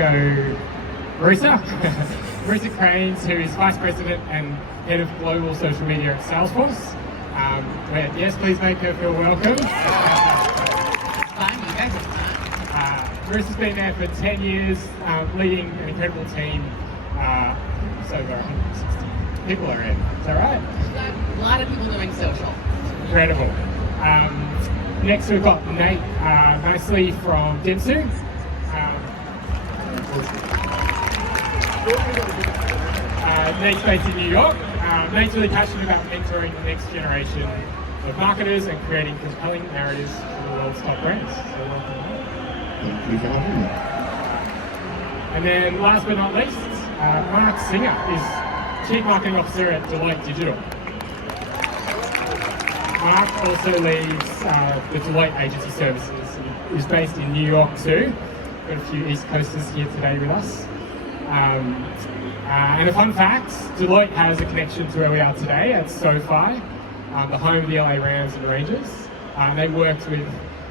go Marissa. Marissa Cranes, who is Vice President and Head of Global Social Media at Salesforce. Yes, please make her feel welcome. Marissa's been there for 10 years, leading an incredible team. It's over 160 people are in. Is that right? A lot of people doing social. Incredible. Next we've got Nate Nicely from Dentsu. Nate's based in New York. Nate's really passionate about mentoring the next generation of marketers and creating compelling narratives for the world's top brands. So welcome. Thank you for having me. And then last but not least, Mark Singer is Chief Marketing Officer at Deloitte Digital. Mark also leads the Deloitte Agency Services. He's based in New York too. Got a few East Coasters here today with us. And a fun fact, Deloitte has a connection to where we are today at SoFi, the home of the LA Rams and Rangers. They worked with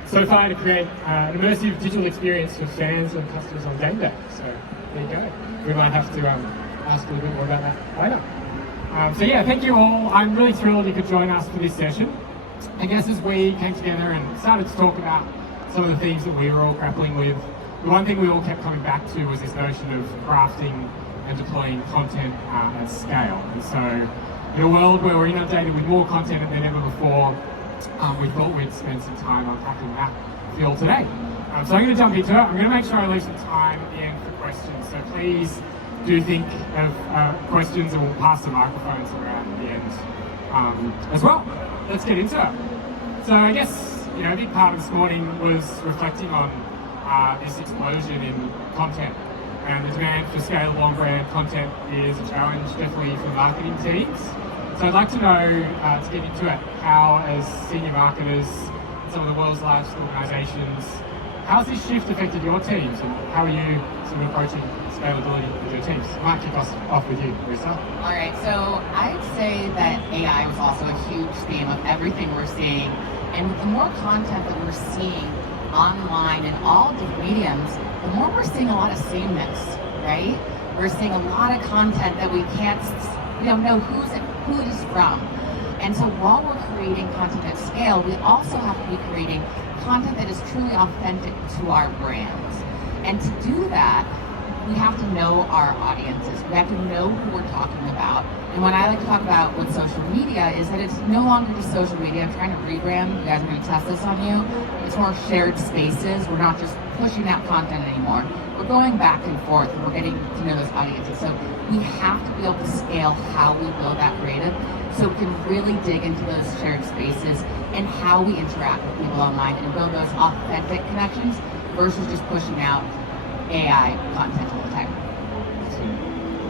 SoFi to create an immersive digital experience for fans and customers on game day. So there you go. We might have to ask a little bit more about that later. So yeah, thank you all. I'm really thrilled you could join us for this session. I guess as we came together and started to talk about some of the themes that we were all grappling with, the one thing we all kept coming back to was this notion of crafting and deploying content at scale. And so in a world where we're inundated with more content than ever before, we thought we'd spend some time unpacking that for you all today. So I'm going to jump into it. I'm going to make sure I leave some time at the end for questions. So please do think of questions, and we'll pass the microphones around at the end as well. Let's get into it. So I guess a big part of this morning was reflecting on this explosion in content. And the demand for scalable on-brand content is a challenge, definitely for marketing teams. So I'd like to know, to get into it, how as senior marketers in some of the world's largest organisations, how's this shift affected your teams, and how are you sort of approaching scalability with your teams? I might kick us off with you, Marissa. All right, so I'd say that AI was also a huge theme of everything we're seeing. And the more content that we're seeing online in all different mediums, the more we're seeing a lot of sameness, right? We're seeing a lot of content that we don't know who it is from. And so while we're creating content at scale, we also have to be creating content that is truly authentic to our brands. And to do that, we have to know our audiences. We have to know who we're talking about. And what I like to talk about with social media is that it's no longer just social media. I'm trying to rebrand. You guys are going to test this on you. It's more shared spaces. We're not just pushing out content anymore. We're going back and forth, and we're getting to know those audiences. So we have to be able to scale how we build that creative, so we can really dig into those shared spaces and how we interact with people online and build those authentic connections versus just pushing out AI content all the time.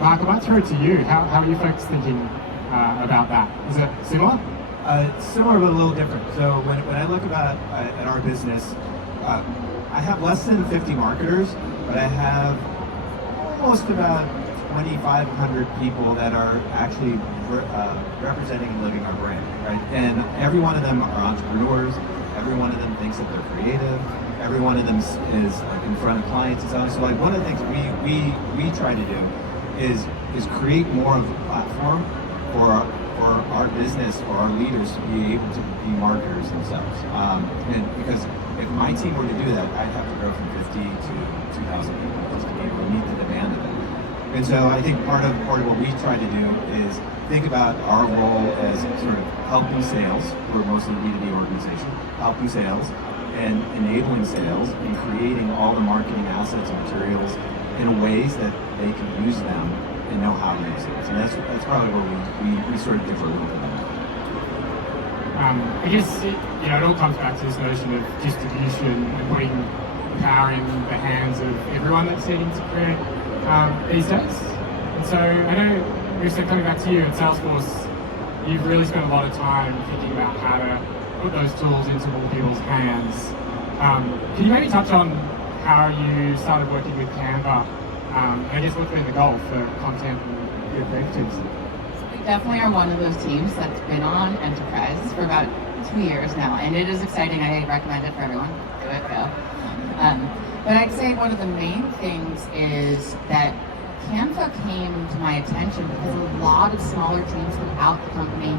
Mark, I might throw it to you. How are you folks thinking about that? Is it similar? Similar, but a little different. So when I look at our business, I have less than 50 marketers, but I have almost about 2,500 people that are actually representing and living our brand, right? And every one of them are entrepreneurs. Every one of them thinks that they're creative. Every one of them is in front of clients and so on. So like one of the things we try to do is create more of a platform for our business or our leaders to be able to be marketers themselves. And because if my team were to do that, I'd have to grow from 50 to 2,000 people just to be able to meet the demand of it. And so I think part of what we try to do is think about our role as sort of helping sales. We're mostly a B2B organization, helping sales and enabling sales and creating all the marketing assets and materials in ways that they can use them and know how to use it. So that's probably where we sort of differ a little bit. I guess it all comes back to this notion of distribution and putting power in the hands of everyone that's needing to create these days. And so I know, Marissa, coming back to you at Salesforce, you've really spent a lot of time thinking about how to put those tools into more people's hands. Can you maybe touch on how you started working with Canva? I guess what's been the goal for content and your creative teams? We definitely are one of those teams that's been on Enterprise for about 2 years now, and it is exciting. I recommend it for everyone. Do it, go. But I'd say one of the main things is is that Canva came to my attention because a lot of smaller teams throughout the company,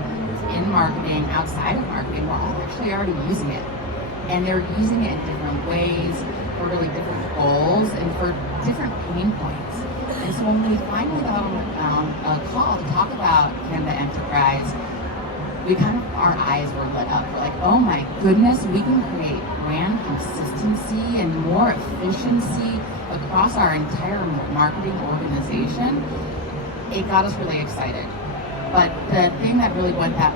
in marketing, outside of marketing, were all actually already using it. And they're using it in different ways, for really different goals, and for different pain points. And so when we finally got on a call to talk about Canva Enterprise, our eyes were lit up. We're like, oh my goodness, we can create brand consistency and more efficiency across our entire marketing organization. It got us really excited. But the thing that really went that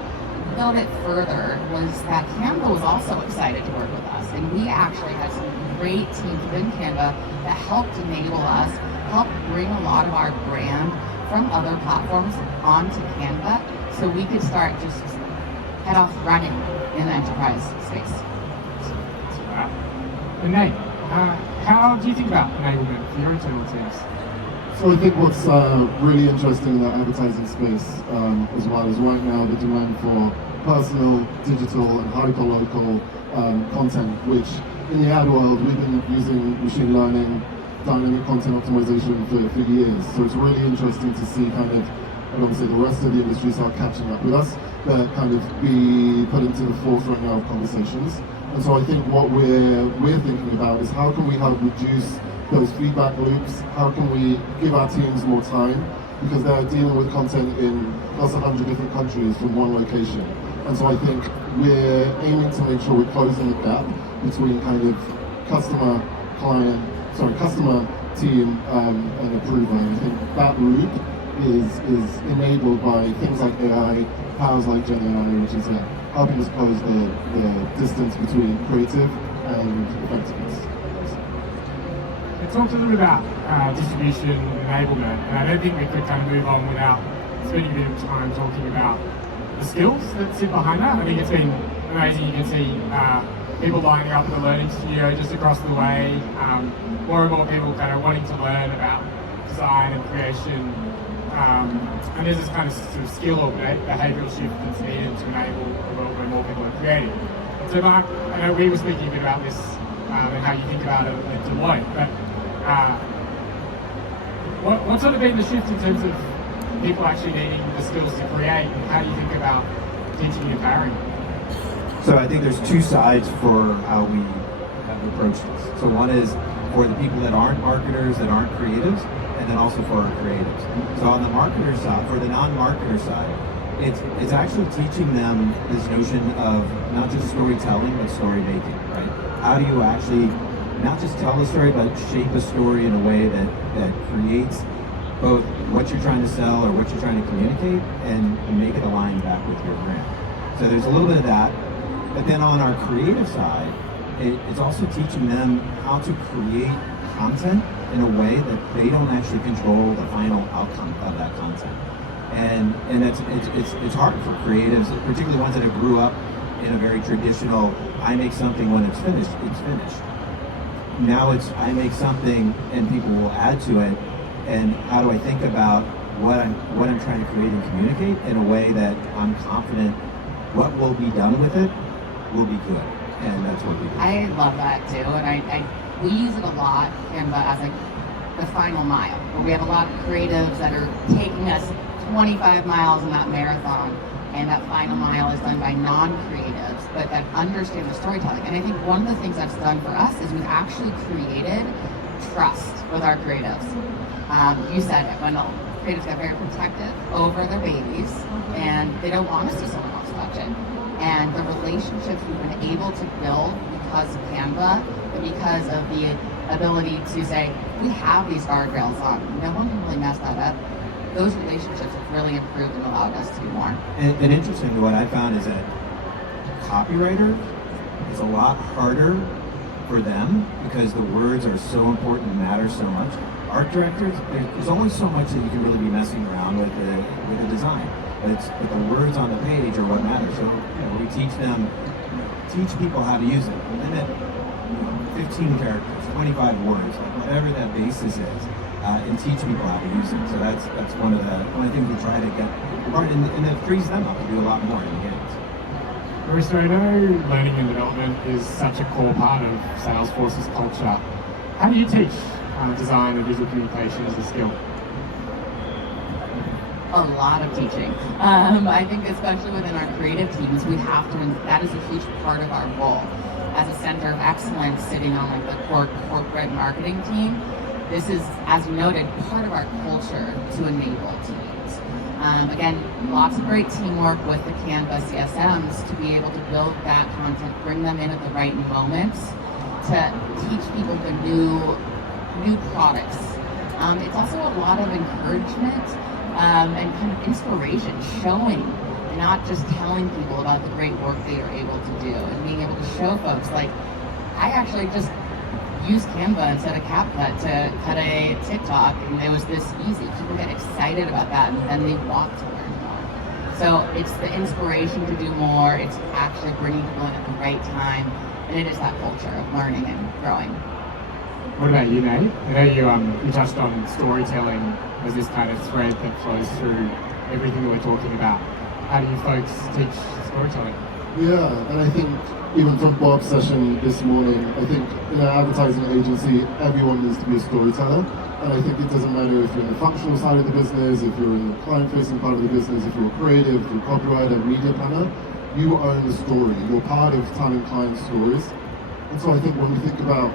built it further was that Canva was also excited to work with us. And we actually had some great teams within Canva that helped enable us, helped bring a lot of our brand from other platforms onto Canva so we could start just head off running in the enterprise space. Wow. And Nate, how do you think about enablement for your internal teams? So I think what's really interesting in the advertising space as well is right now the demand for personal, digital, and hyper-local content, which in the ad world we've been using machine learning, dynamic content optimization for years. So it's really interesting to see kind of, I don't say the rest of the industry start catching up with us, but kind of be put into the forefront now of conversations. And so I think what we're thinking about is how can we help reduce those feedback loops? How can we give our teams more time? Because they're dealing with content in plus 100 different countries from one location. And so I think we're aiming to make sure we're closing the gap between kind of customer team and approver. And I think that loop is enabled by things like AI, powers like Gen AI, which is helping us close the distance between creative and effectiveness. We talked a little bit about distribution and enablement, and I don't think we could kind of move on without spending a bit of time talking about the skills that sit behind that. I think it's been amazing. You can see people lining up at the Learning Studio just across the way, more and more people kind of wanting to learn about design and creation, and there's this kind of sort of skill or behavioural shift that's needed to enable a world where more people are creating. So Mark, I know we were speaking a bit about this and how you think about it at Deloitte, but what's sort of been the shift in terms of people actually needing the skills to create, and how do you think about teaching and empowering? So I think there's two sides for how we have approached this. So one is for the people that aren't marketers, that aren't creatives, and then also for our creatives. So on the marketer side, for the non-marketer side, it's actually teaching them this notion of not just storytelling, but story making, right? How do you actually not just tell a story, but shape a story in a way that creates both what you're trying to sell or what you're trying to communicate and make it align back with your brand. So there's a little bit of that. But then on our creative side, it's also teaching them how to create content in a way that they don't actually control the final outcome of that content. And it's hard for creatives, particularly ones that have grew up in a very traditional, I make something when it's finished, it's finished. Now it's, I make something and people will add to it, and how do I think about what I'm trying to create and communicate in a way that I'm confident what will be done with it will be good, and that's what we do. I love that too, and we use it a lot, Canva, as like the final mile, where we have a lot of creatives that are taking us 25 miles in that marathon, and that final mile is done by non-creatives, but that understand the storytelling. And I think one of the things that's done for us is we've actually created trust with our creatives. You said it, when creatives get very protective over their babies, and they don't want to see someone else touch it. And the relationships we've been able to build because of Canva, but because of the ability to say, we have these guardrails on, no one can really mess that up. Those relationships have really improved and allowed us to do more. And interestingly, what I found is that copywriter is a lot harder for them because the words are so important and matter so much. Art directors, there's only so much that you can really be messing around with the design. But the words on the page are what matter. So we teach people how to use it. Limit 15 characters, 25 words, like whatever that basis is, and teach people how to use it. So that's one of the things we try to get, and it frees them up to do a lot more in the games. Marissa, I know learning and development is such a core part of Salesforce's culture. How do you teach design and visual communication as a skill? A lot of teaching. I think especially within our creative teams, we have to, and that is a huge part of our role. As a center of excellence sitting on like the corporate marketing team, this is, as you noted, part of our culture to enable teams. Again, lots of great teamwork with the Canva CSMs to be able to build that content, bring them in at the right moments to teach people the new products. It's also a lot of encouragement and kind of inspiration, showing, not just telling people about the great work they are able to do, and being able to show folks, like, I actually just used Canva instead of CapCut to cut a TikTok, and it was this easy. People get excited about that, and then they want to learn more. So it's the inspiration to do more, it's actually bringing people in at the right time, and it is that culture of learning and growing. What about you, Nate? I know you touched on storytelling as this kind of thread that flows through everything that we're talking about. How do you folks teach storytelling? Yeah, and I think even from Bob's session this morning, I think in an advertising agency, everyone needs to be a storyteller. And I think it doesn't matter if you're in the functional side of the business, if you're in the client-facing part of the business, if you're creative, if you're a copywriter, media planner, you own the story. You're part of telling client stories. And so I think when we think about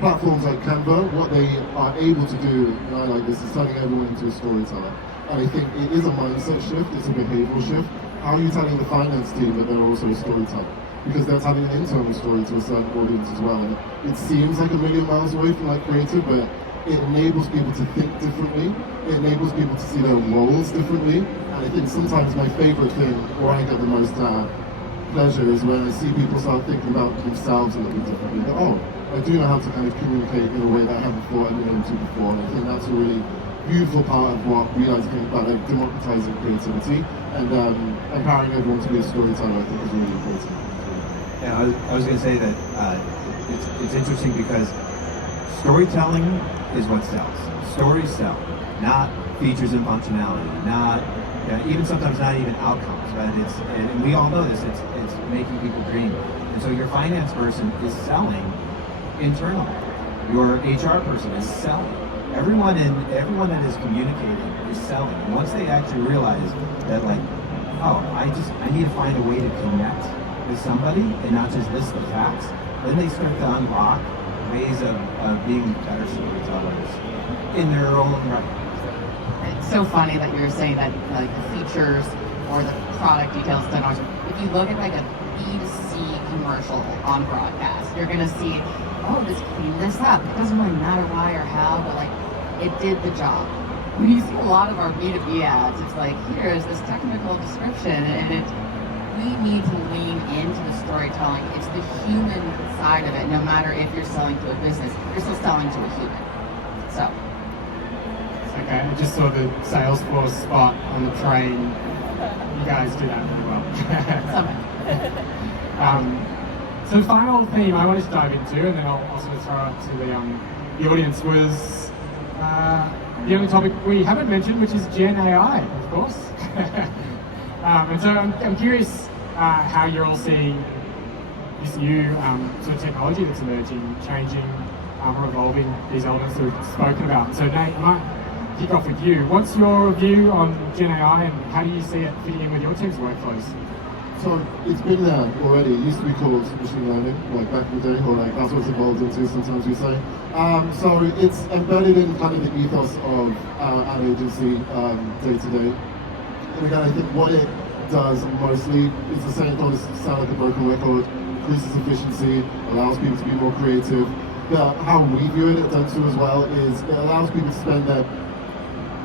platforms like Canva, what they are able to do, and I like this, is turning everyone into a storyteller. And I think it is a mindset shift, it's a behavioral shift. How are you telling the finance team that they're also a storyteller? Because they're telling an internal story to a certain audience as well. And it seems like a million miles away from like creative, but it enables people to think differently. It enables people to see their roles differently. And I think sometimes my favorite thing, or I get the most pleasure, is when I see people start thinking about themselves a little bit differently. That, oh, I do know how to kind of communicate in a way that I haven't thought I'd been able to before. And I think that's a really beautiful part of what we like to think about, like democratizing creativity and empowering everyone to be a storyteller. I think is really important. Yeah, I was going to say that it's interesting because storytelling is what sells. Stories sell, not features and functionality, not even sometimes not even outcomes. Right? And we all know this. It's making people dream. And so your finance person is selling internally. Your HR person is selling. Everyone that is communicating is selling. And once they actually realize that, like, oh, I need to find a way to connect with somebody and not just list the facts, then they start to unlock ways of being better storytellers in their own right. It's so funny that you're saying that, like, the features or the product details don't always. If you look at like a B2C commercial on broadcast, you're gonna see, oh, this cleaned this up. It doesn't really matter why or how, but like, it did the job. When you see a lot of our B2B ads, it's like, here's this technical description, and we need to lean into the storytelling. It's the human side of it. No matter if you're selling to a business, you're still selling to a human. So. Okay, I just saw the Salesforce spot on the train. You guys do that pretty well. So the final theme I wanted to dive into, and then I'll also throw it to the audience, was the only topic we haven't mentioned, which is Gen AI, of course. And so I'm curious how you're all seeing this new sort of technology that's emerging, changing or evolving these elements that we've spoken about. So Nate, I might kick off with you. What's your view on Gen AI, and how do you see it fitting in with your team's workflows? So it's been there already. It used to be called machine learning, like back in the day, or like that's what it's evolved into, sometimes we say. So it's embedded in kind of the ethos of an agency day to day. And again, I think what it does mostly is the same thing as sound like a broken record, increases efficiency, allows people to be more creative. But how we view it at Dentsu as well is it allows people to spend their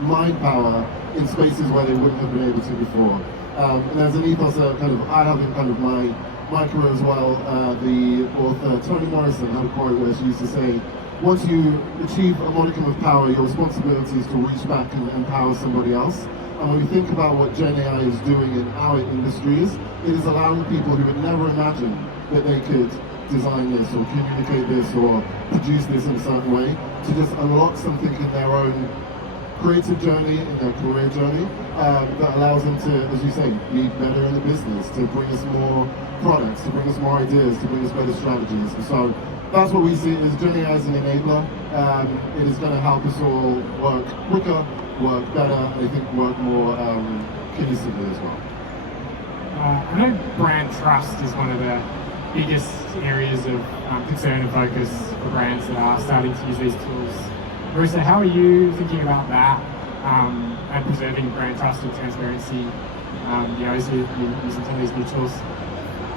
mind power in spaces where they wouldn't have been able to before. And there's an ethos that kind of I have in kind of my career as well. The author Toni Morrison had a quote where she used to say, once you achieve a modicum of power, your responsibility is to reach back and empower somebody else. And when we think about what Gen AI is doing in our industries, it is allowing people who would never imagine that they could design this or communicate this or produce this in a certain way to just unlock something in their own creative journey, in their career journey, that allows them to, as you say, be better in the business, to bring us more products, to bring us more ideas, to bring us better strategies. And so that's what we see is Gen AI as an enabler. It is going to help us all work quicker, work better, and I think work more cohesively as well. I know brand trust is one of the biggest areas of concern and focus for brands that are starting to use these tools. Marissa, how are you thinking about that and preserving brand trust and transparency as you're using some of these new tools?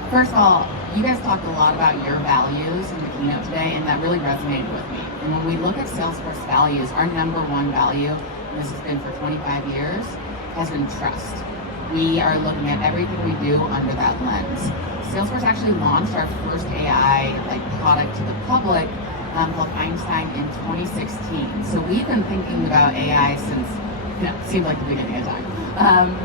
First of all, you guys talked a lot about your values in the keynote today, and that really resonated with me. And when we look at Salesforce values, our number one value, and this has been for 25 years, has been trust. We are looking at everything we do under that lens. Salesforce actually launched our first AI product to the public called Einstein in 2016. So we've been thinking about AI since, it seemed like the beginning of time.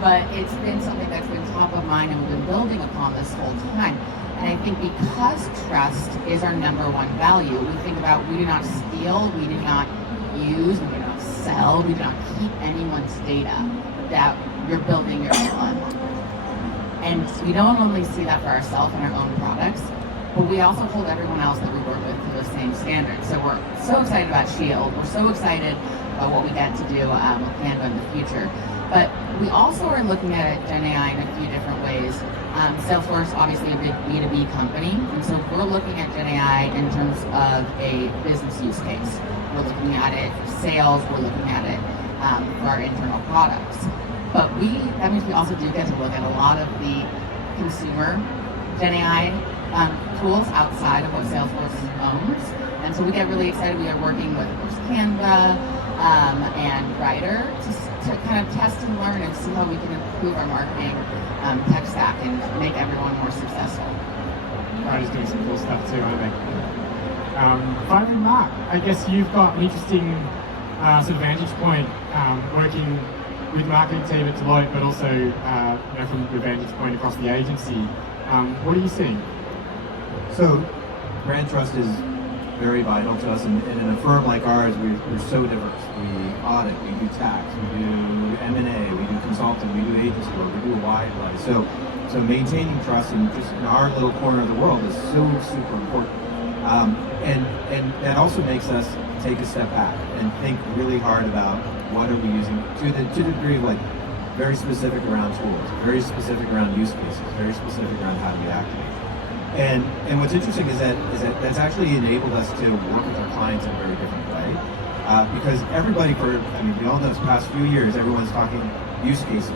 But it's been something that's been top of mind and we've been building upon this whole time. And I think because trust is our number one value, we think about we do not steal, we do not use, we do not sell, we do not keep anyone's data, that you're building your own. And we don't only see that for ourselves and our own products, but we also hold everyone else that we work with to the same standards. So we're so excited about Shield, we're so excited about what we get to do with Canva in the future. But we also are looking at Gen AI in a few different ways. Salesforce, obviously a big B2B company, and so we're looking at Gen AI in terms of a business use case. We're looking at it for sales, we're looking at it for our internal products. But that means we also do get to look at a lot of the consumer Gen AI tools outside of what Salesforce owns. And so we get really excited. We are working with, of course, Canva and Writer to kind of test and learn and see how we can improve our marketing tech stack and make everyone more successful. Writer's doing some cool stuff too, aren't they? Finally, Mark, I guess you've got an interesting sort of vantage point working with the marketing team at Deloitte, but also from your vantage point across the agency. What are you seeing? So, brand trust is very vital to us, and in a firm like ours, we're so diverse. We audit, we do tax, we do M&A, we do consulting, we do agency work, we do a wide variety. So maintaining trust in just in our little corner of the world is so super important. And that also makes us take a step back and think really hard about what are we using to the degree of very specific around tools, very specific around use cases, very specific around how do you activate. And what's interesting is that that's actually enabled us to work with our clients in a very different way. Because everybody we all know this past few years, everyone's talking use cases,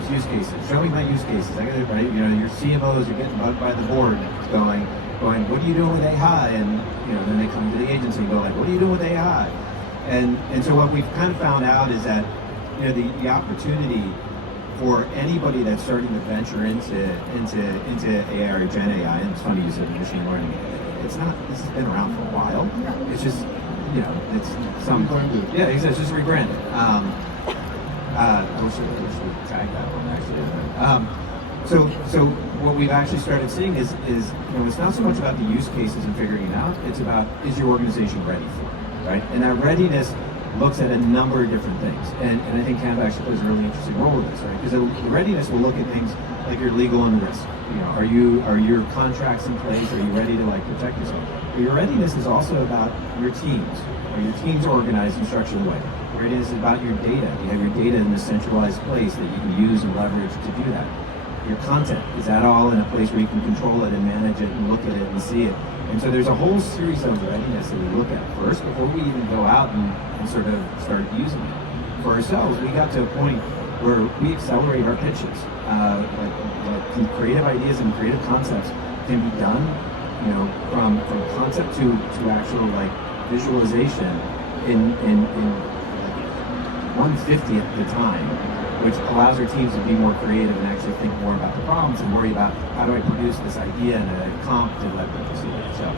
show me my use cases. I got it right. Your CMOs are getting bugged by the board going, what are you doing with AI? And then they come to the agency and go what are you doing with AI? And so what we've kind of found out is that the opportunity for anybody that's starting to venture into AI or Gen AI, and it's funny you said machine learning. This has been around for a while. It's just it's some rebranded. It's just rebranded. I wish we tagged that one actually. So what we've actually started seeing is it's not so much about the use cases and figuring it out. It's about, is your organization ready for it, right? And that readiness looks at a number of different things, and I think Canva actually plays a really interesting role with this, right? Because the readiness will look at things like your legal and risk. Are your contracts in place? Are you ready to protect yourself? But your readiness is also about your teams. Are your teams organized and structured in a way? Readiness is about your data. Do you have your data in a centralized place that you can use and leverage to do that? Your content, is that all in a place where you can control it and manage it and look at it and see it? And so there's a whole series of readiness that we look at first before we even go out and sort of start using it. For ourselves, we got to a point where we accelerate our pitches. The creative ideas and creative concepts can be done, from concept to actual visualization in 1/50th the time, which allows our teams to be more creative and actually think more about the problems and worry about how do I produce this idea in a competent level to see it. So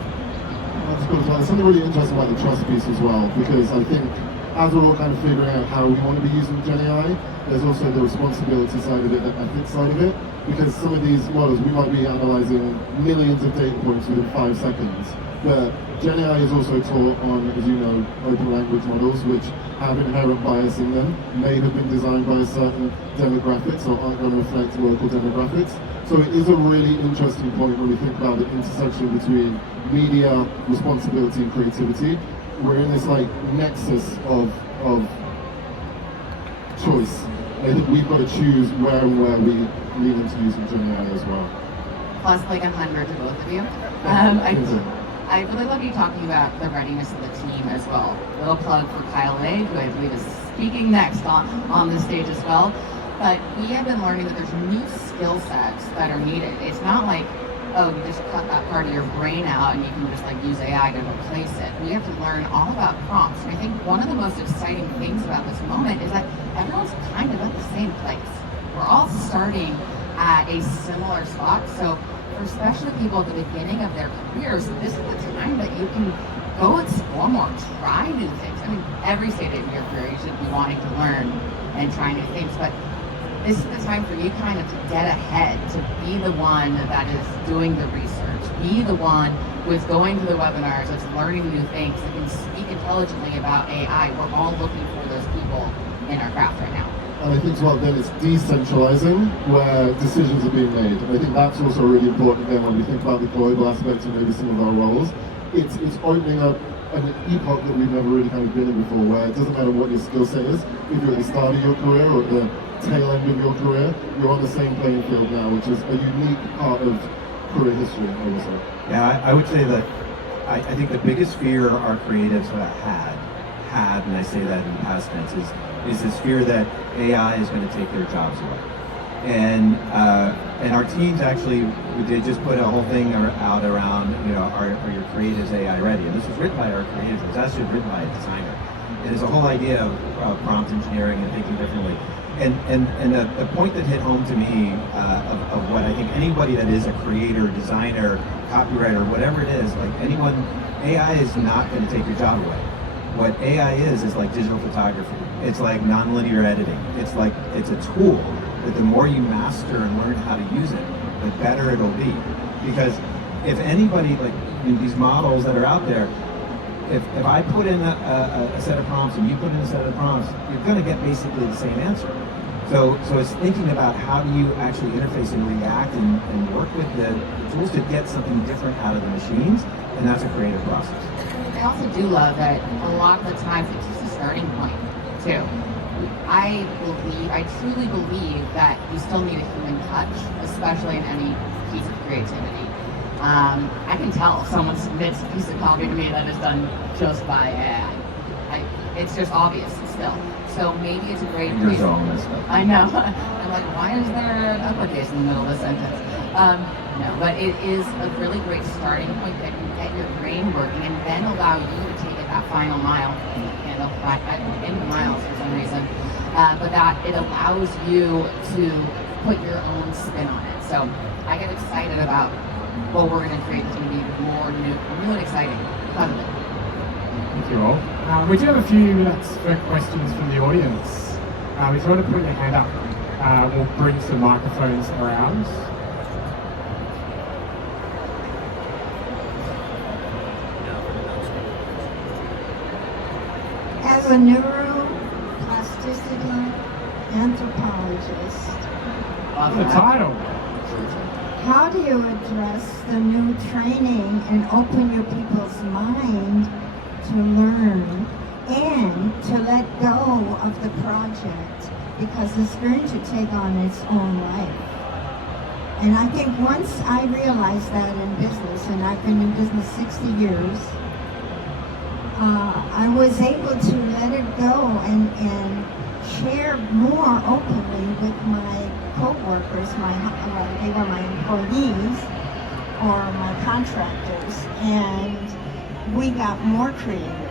That's cool as well. There's something really interesting about the trust piece as well, because I think as we're all kind of figuring out how we want to be using Gen AI, there's also the responsibility side of it, the ethics side of it, because some of these models, we might be analyzing millions of data points within 5 seconds, but Gen AI is also taught on, as you know, open language models, which have inherent bias in them, may have been designed by a certain demographics or aren't going to reflect local demographics. So it is a really interesting point when we think about the intersection between media, responsibility, and creativity. We're in this like nexus of choice. I think we've got to choose where we lean into using Gen AI as well. Plus like 100 to both of you. I really love you talking about the readiness of the team as well. Little plug for Kyle Lay, who I believe is speaking next on this stage as well. But we have been learning that there's new skill sets that are needed. It's not like, oh, you just cut that part of your brain out and you can just like use AI to replace it. We have to learn all about prompts. And I think one of the most exciting things about this moment is that everyone's kind of at the same place. We're all starting at a similar spot. So for especially people at the beginning of their careers, this is the time that you can go explore more, try new things. I mean, every stage of your career you should be wanting to learn and try new things, but this is the time for you kind of to get ahead, to be the one that is doing the research, be the one who is going to the webinars, that's learning new things, that can speak intelligently about AI. We're all looking for those people in our craft right now. And I think as well, then it's decentralizing where decisions are being made. And I think that's also really important again when we think about the global aspect of maybe some of our roles. It's opening up an epoch that we've never really kind of been in before, where it doesn't matter what your skill set is, if you're at the start of your career or at the tail end of your career, you're on the same playing field now, which is a unique part of career history, I would say. Yeah, I would say that I think the biggest fear our creatives had, and I say that in past tense, is this fear that AI is going to take their jobs away. And our teams actually, they just put a whole thing out around, are your creatives AI ready? And this was written by our creatives. It was actually written by a designer. It is a whole idea of prompt engineering and thinking differently. And the point that hit home to me of what I think anybody that is a creator, designer, copywriter, whatever it is, like anyone, AI is not going to take your job away. What AI is like digital photography. It's like nonlinear editing. It's a tool that the more you master and learn how to use it, the better it'll be. Because if anybody, like these models that are out there, if I put in a set of prompts and you put in a set of prompts, you're going to get basically the same answer. So it's thinking about how do you actually interface and react and work with the tools to get something different out of the machines, and that's a creative process. I also do love that a lot of the times it's just a starting point, too. I truly believe that you still need a human touch, especially in any piece of creativity. I can tell if someone submits a piece of copy to me that is done just by AI. It's just obvious still. So maybe it's a great place. I know. I'm like, why is there an uppercase in the middle of the sentence? No, but it is a really great starting point that can get your brain working and then allow you to take it that final mile. I don't end miles for some reason. But that it allows you to put your own spin on it. So I get excited about what we're going to create. It's going to be more new and exciting. Love it. Thank you all. We do have a few questions from the audience. If you want to put your hand up, we'll bring some microphones around. As a neuroplasticity anthropologist, The title. how do you address the new training and open your people's mind to learn and to let go of the project because it's going to take on its own life? And I think once I realized that in business, and I've been in business 60 years, I was able to let it go and share more openly with my co-workers, they were my employees or my contractors, and we got more creative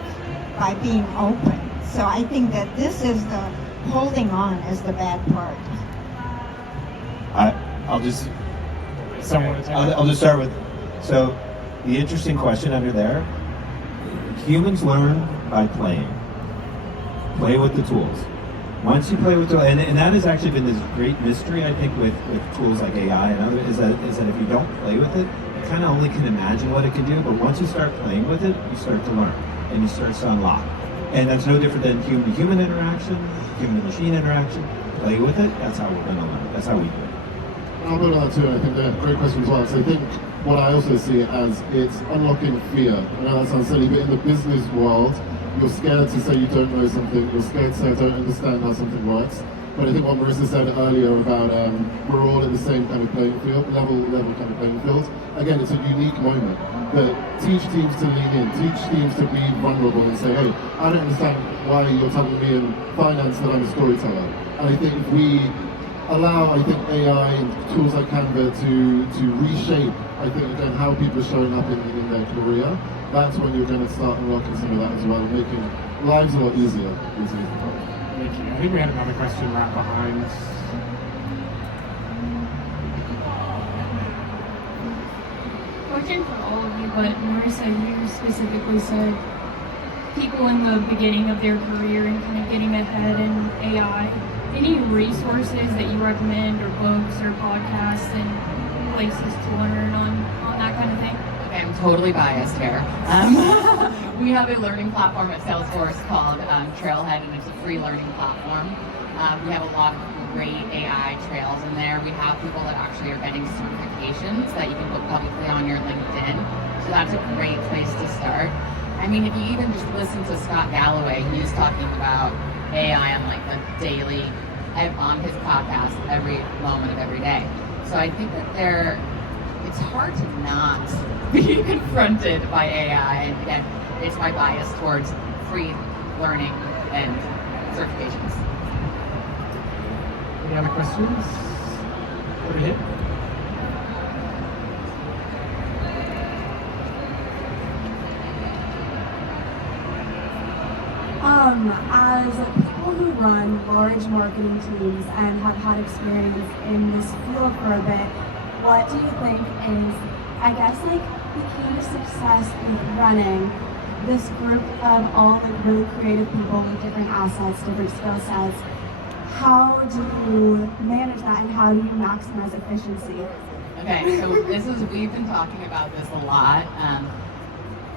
by being open. So I think that this is the holding on as the bad part. I'll just start with, so the interesting question under there, humans learn by playing. Play with the tools. Once you play with tools, and that has actually been this great mystery, I think, with tools like AI and other, is that if you don't play with it, you kind of only can imagine what it can do, but once you start playing with it, you start to learn, and you start to unlock. And that's no different than human-to-human interaction, human-to-machine interaction. Play with it, that's how we're going to learn. That's how we do it. I'll build on that too. I think they're great question as well. So I think what I also see it as, it's unlocking fear. I know that sounds silly, but in the business world, you're scared to say you don't know something. You're scared to say I don't understand how something works. But I think what Marissa said earlier about we're all in the same kind of playing field, level kind of playing field. Again, it's a unique moment. But teach teams to lean in, teach teams to be vulnerable and say, hey, I don't understand why you're telling me in finance that I'm a storyteller. And I think if we allow, I think, AI and tools like Canva to reshape, I think, again, how people are showing up in their career, that's when you're going to start unlocking some of that as well, making lives a lot easier. Thank you. I think we had another question right behind. Question for all of you, but Marissa, you specifically said people in the beginning of their career and kind of getting ahead in AI. Any resources that you recommend, or books or podcasts and places to learn on that kind of thing? Okay, I'm totally biased here. We have a learning platform at Salesforce called Trailhead, and it's a free learning platform. We have a lot of great AI trails in there. We have people that actually are getting certifications that you can put publicly on your LinkedIn. So that's a great place to start. I mean, if you even just listen to Scott Galloway, he's talking about AI on like a daily, on his podcast every moment of every day. So I think that it's hard to not be confronted by AI, and again, it's my bias towards free learning and certifications. Any other questions? Over here. As people who run large marketing teams and have had experience in this field for a bit, what do you think is, I guess, like the key to success with running this group of all like really creative people with different assets, different skill sets? How do you manage that, and how do you maximize efficiency? Okay, so we've been talking about this a lot.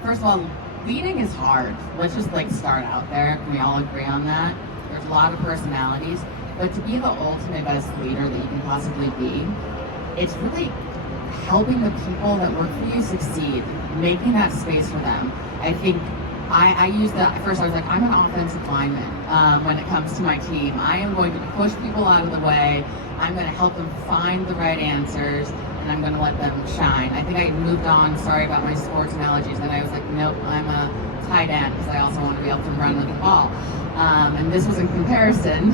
First of all, leading is hard. Let's just like start out there. Can we all agree on that? There's a lot of personalities, but to be the ultimate best leader that you can possibly be, it's really helping the people that work for you succeed, making that space for them. I think I use that. At first I was like, I'm an offensive lineman when it comes to my team. I am going to push people out of the way. I'm going to help them find the right answers, and I'm going to let them shine. I think I moved on, sorry about my sports analogies, and I was like, nope, I'm a tight end because I also want to be able to run with the ball. And this was in comparison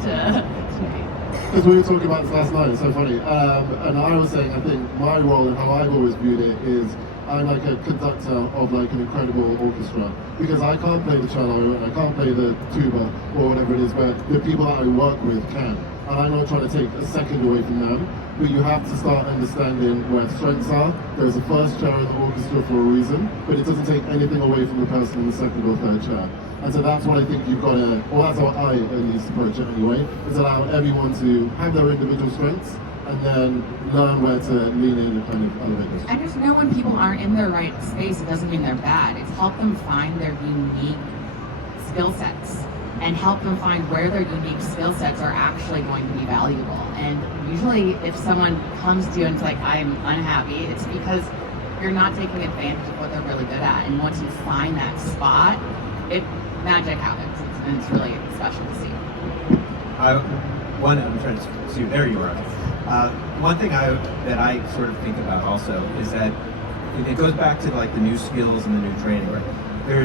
to me. Because we were talking about this last night, it's so funny. And I was saying, I think my role and how I've always viewed it is I'm like a conductor of like an incredible orchestra, because I can't play the cello and I can't play the tuba or whatever it is, but the people that I work with can. And I'm not trying to take a second away from them, but you have to start understanding where strengths are. There's a first chair in the orchestra for a reason, but it doesn't take anything away from the person in the second or third chair. And so that's what I think you've got to, or that's how I at least approach it anyway, is allow everyone to have their individual strengths and then learn where to lean in and kind of elevate those. And just know when people aren't in their right space, it doesn't mean they're bad. It's help them find their unique skill sets and help them find where their unique skill sets are actually going to be valuable. And usually if someone comes to you and it's like, I'm unhappy, it's because you're not taking advantage of what they're really good at. And once you find that spot, magic happens, and it's really special to see. I'm trying to see, there you are. One thing that I sort of think about also is that it goes back to like the new skills and the new training, right? There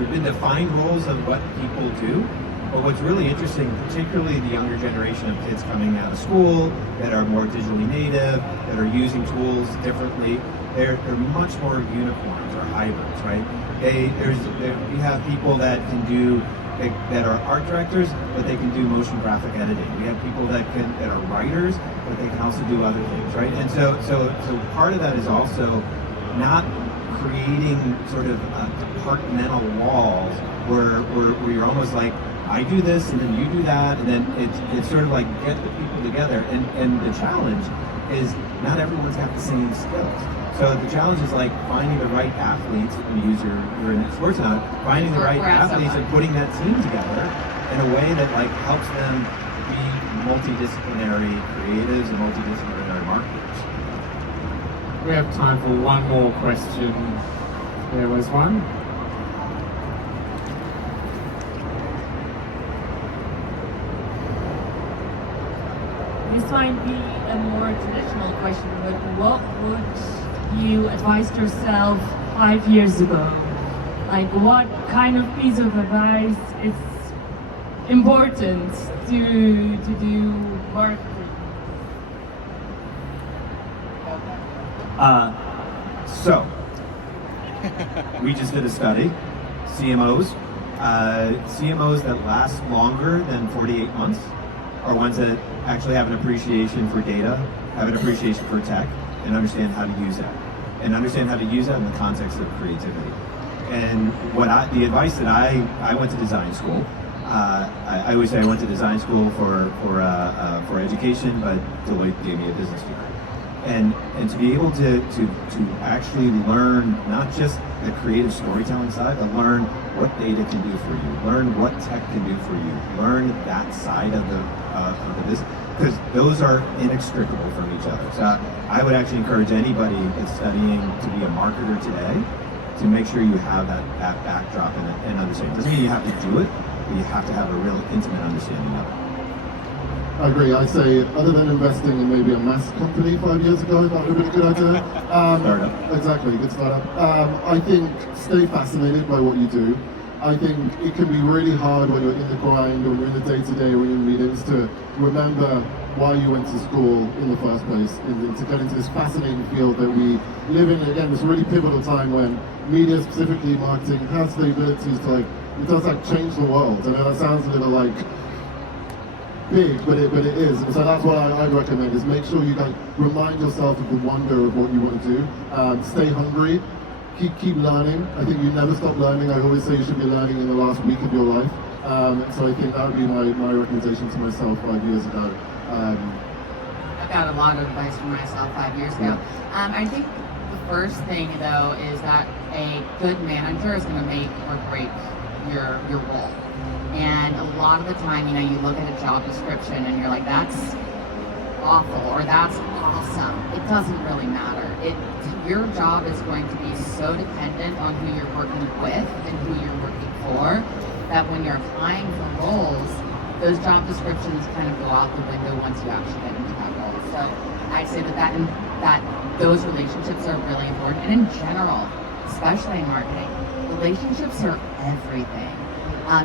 have been defined roles of what people do, but what's really interesting, particularly the younger generation of kids coming out of school that are more digitally native, that are using tools differently, they're much more unicorns or hybrids, right? We have people that can do that are art directors, but they can do motion graphic editing. We have people that are writers, but they can also do other things, right? And so part of that is also not creating sort of departmental walls where you're almost like, I do this and then you do that, and then it's sort of like get the people together. And the challenge is not everyone's got the same skills. So the challenge is like finding the right athletes, when you use your sports analogy, finding the right athletes and putting that team together in a way that like helps them be multidisciplinary creatives and multidisciplinary marketers. We have time for one more question. There was one. This might be a more traditional question, but what would you advise yourself 5 years ago? Like, what kind of piece of advice is important to do marketing? So, we just did a study, CMOs. CMOs that last longer than 48 months are ones that actually have an appreciation for data, have an appreciation for tech, and understand how to use that. And understand how to use that in the context of creativity. And the advice that I went to design school. I always say I went to design school for education, but Deloitte gave me a business degree. And to be able to actually learn not just the creative storytelling side, but learn what data can do for you, learn what tech can do for you, learn that side of the business, because those are inextricable from each other. So I would actually encourage anybody that's studying to be a marketer today to make sure you have that backdrop and understanding. Doesn't mean you have to do it, but you have to have a real intimate understanding of it. I agree. I'd say, other than investing in maybe a mass company 5 years ago, that would have been a good idea. Startup. Exactly, good startup. I think stay fascinated by what you do. I think it can be really hard when you're in the grind or you're in the day-to-day or in meetings to remember why you went to school in the first place, and to get into this fascinating field that we live in. Again, this really pivotal time when media, specifically marketing, has the abilities to it does change the world. I know that sounds a little big, but it is. And so that's what I'd recommend, is make sure you remind yourself of the wonder of what you want to do. Stay hungry, keep learning. I think you never stop learning. I always say you should be learning in the last week of your life. So I think that would be my recommendation to myself 5 years ago. I got a lot of advice from myself 5 years ago. I think the first thing though is that a good manager is going to make or break your role. And a lot of the time, you look at a job description and you're like, that's awful or that's awesome. It doesn't really matter. Your job is going to be so dependent on who you're working with and who you're working for, that when you're applying for roles, those job descriptions kind of go out the window once you actually get into that role. So I'd say that those relationships are really important. And in general, especially in marketing, relationships are everything.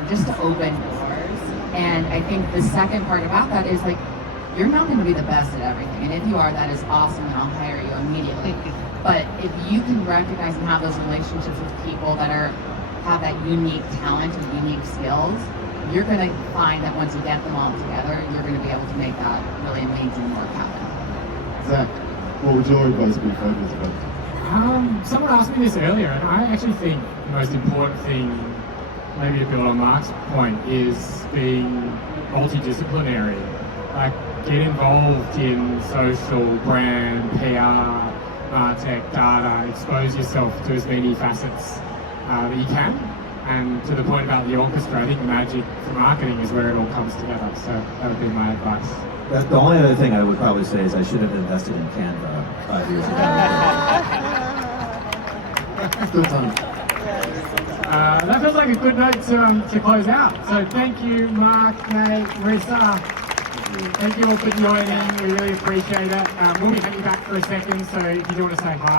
Just to open doors. And I think the second part about that is you're not going to be the best at everything. And if you are, that is awesome, and I'll hire you immediately. But if you can recognize and have those relationships with people that have that unique talent and unique skills, you're going to find that once you get them all together, you're going to be able to make that really amazing work happen. Zach, what would your advice be 5 years ago? Someone asked me this earlier, and I actually think the most important thing, maybe to build on Mark's point, is being multidisciplinary. Get involved in social, brand, PR, tech, data, expose yourself to as many facets that you can. And to the point about the orchestra, I think the magic for marketing is where it all comes together. So that would be my advice. The only other thing I would probably say is I should have invested in Canva 5 years ago. Good time. That feels like a good note to close out. So thank you, Mark, Nate, Marissa. Thank you all for joining. We really appreciate it. We'll be hanging back for a second, so if you do want to say hi.